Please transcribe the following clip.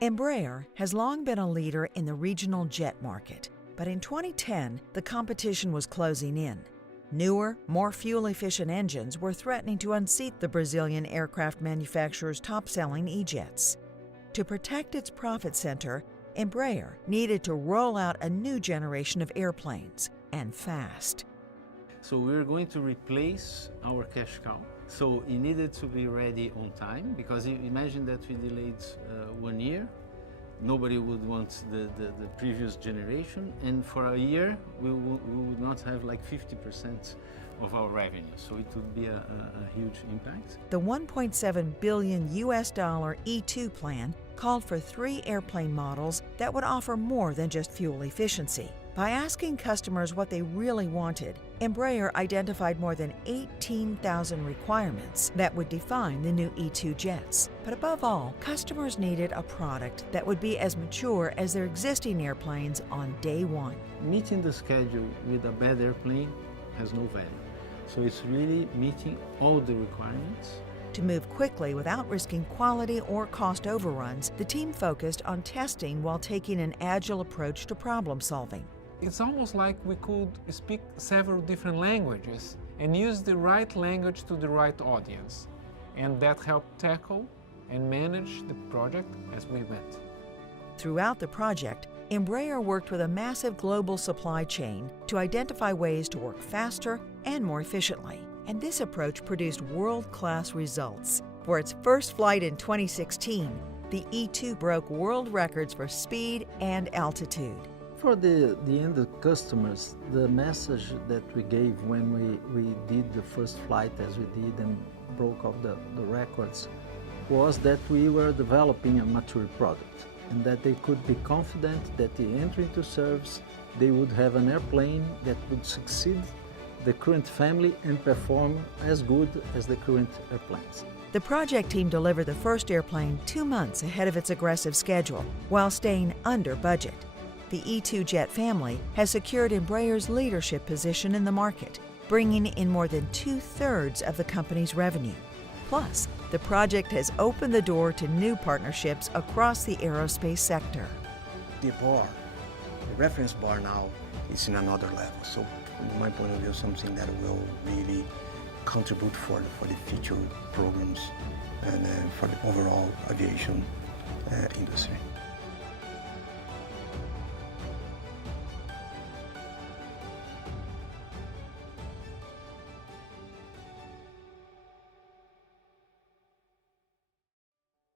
Embraer has long been a leader in the regional jet market, but in 2010, the competition was closing in. Newer, more fuel-efficient engines were threatening to unseat the Brazilian aircraft manufacturer's top-selling E-jets. To protect its profit center, Embraer needed to roll out a new generation of airplanes, and fast. So we're going to replace our cash cow. So it needed to be ready on time, because imagine that we delayed 1 year. Nobody would want the previous generation, and for a year we would not have like 50% of our revenue, so it would be a huge impact. The $1.7 billion E2 plan called for 3 airplane models that would offer more than just fuel efficiency. By asking customers what they really wanted, Embraer identified more than 18,000 requirements that would define the new E2 jets. But above all, customers needed a product that would be as mature as their existing airplanes on day one. Meeting the schedule with a bad airplane has no value. So it's really meeting all the requirements. To move quickly without risking quality or cost overruns, the team focused on testing while taking an agile approach to problem solving. It's almost like we could speak several different languages and use the right language to the right audience. And that helped tackle and manage the project as we went. Throughout the project, Embraer worked with a massive global supply chain to identify ways to work faster and more efficiently. And this approach produced world-class results. For its first flight in 2016, the E2 broke world records for speed and altitude. For the end customers, the message that we gave when we did the first flight as we did and broke all the records was that we were developing a mature product and that they could be confident that the entry into service, they would have an airplane that would succeed the current family and perform as good as the current airplanes. The project team delivered the first airplane 2 months ahead of its aggressive schedule, while staying under budget. The E2 jet family has secured Embraer's leadership position in the market, bringing in more than 2/3 of the company's revenue. Plus, the project has opened the door to new partnerships across the aerospace sector. The bar, the reference bar now is in another level. So from my point of view, something that will really contribute for the future programs and for the overall aviation industry.